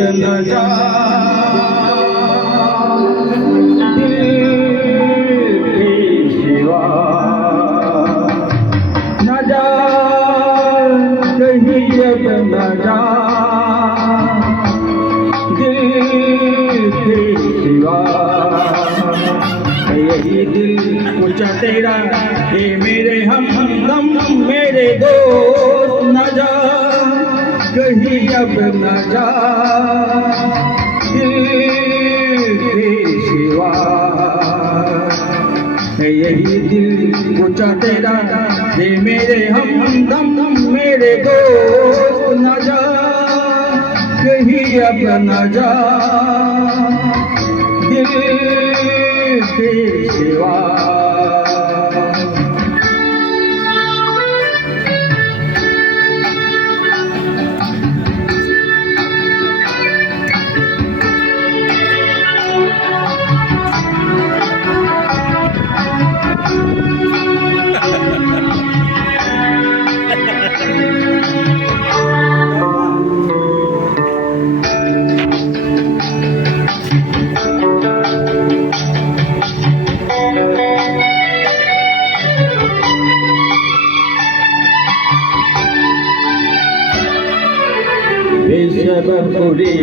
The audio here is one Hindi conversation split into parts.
न जा दिल के सिवा न जा कहीं अब न जा दिल के सिवा यही दिल ऊंचा तेरा ये मेरे हमदम मेरे दोस्त न जा कहीं अब न जा दिल के सिवा यही दिल ऊंचा तेरा ये मेरे हमदम मेरे दोस्त न जा कहीं अब न जा दिल के सिवा बेसब्री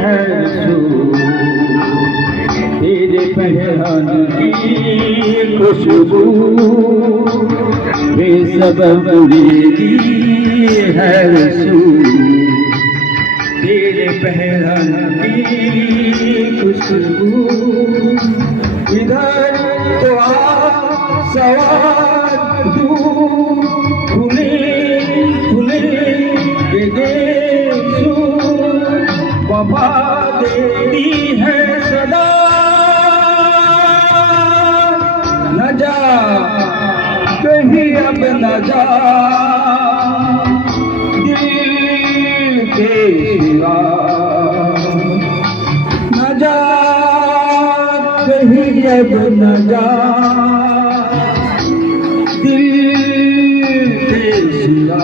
है सू तेरे पहचान की खुशबू बेसब्री है सू तेरे पहचान की खुशबू इधर तो आ सवार फूले फूले वफा देती है सदा न जा कहीं अब न जा दिल के सिवा न जा कहीं अब न जा दिल के सिवा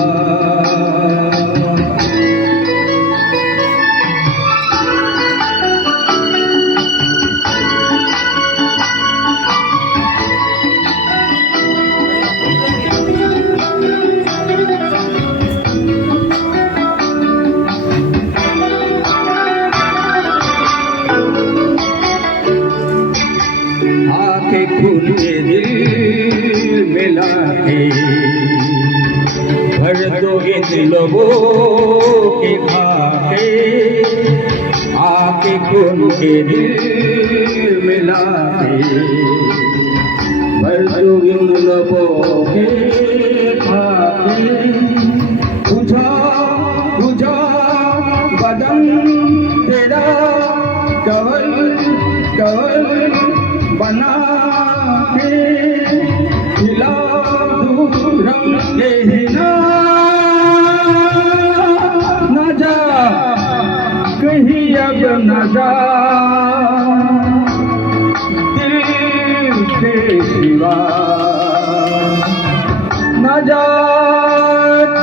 आके खुले दिल मिला के भर दो इन लोगों के खाके आके खुले दिल मिला के भर दो इन लोगों के खाके बुझा बुझा बदन तेरा कवल कवल बना के खिला दूँ रंग देना न जा कहीं अब न जा दिल के सिवा न जा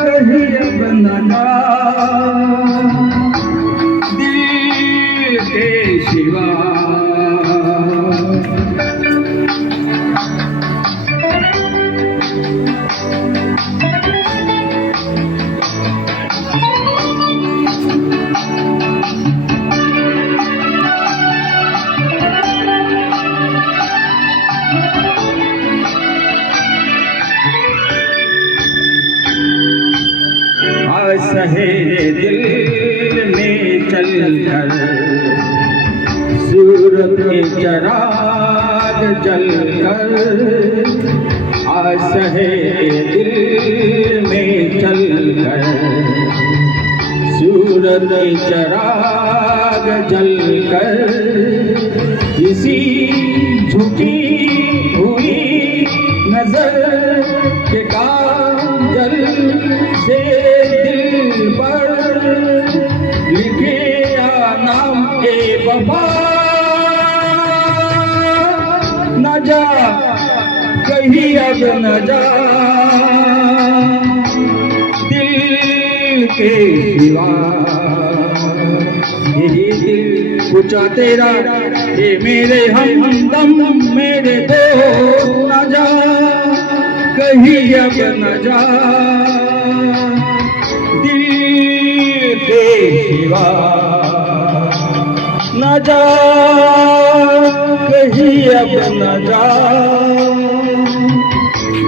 कहीं अब न जा दिल के सिवा सहेरे दिल में चलकर सूरत के चराग जलकर आज सहेरे दिल में चलकर सूरत के चराग जलकर इसी झुकी हुई नजर के काजल से लिखे नाम के वफा न जा कहीं अब न जा दिल के सिवा पूछा तेरा ये मेरे हमदम मेरे दोस्त न जा कहीं अब न जा दिल के सिवा न जा कहीं अब न जा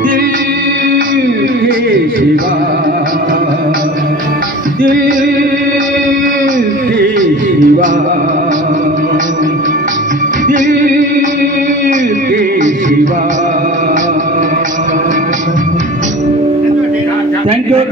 दिल के सिवा दिल के सिवा दिल के सिवा थैंक यू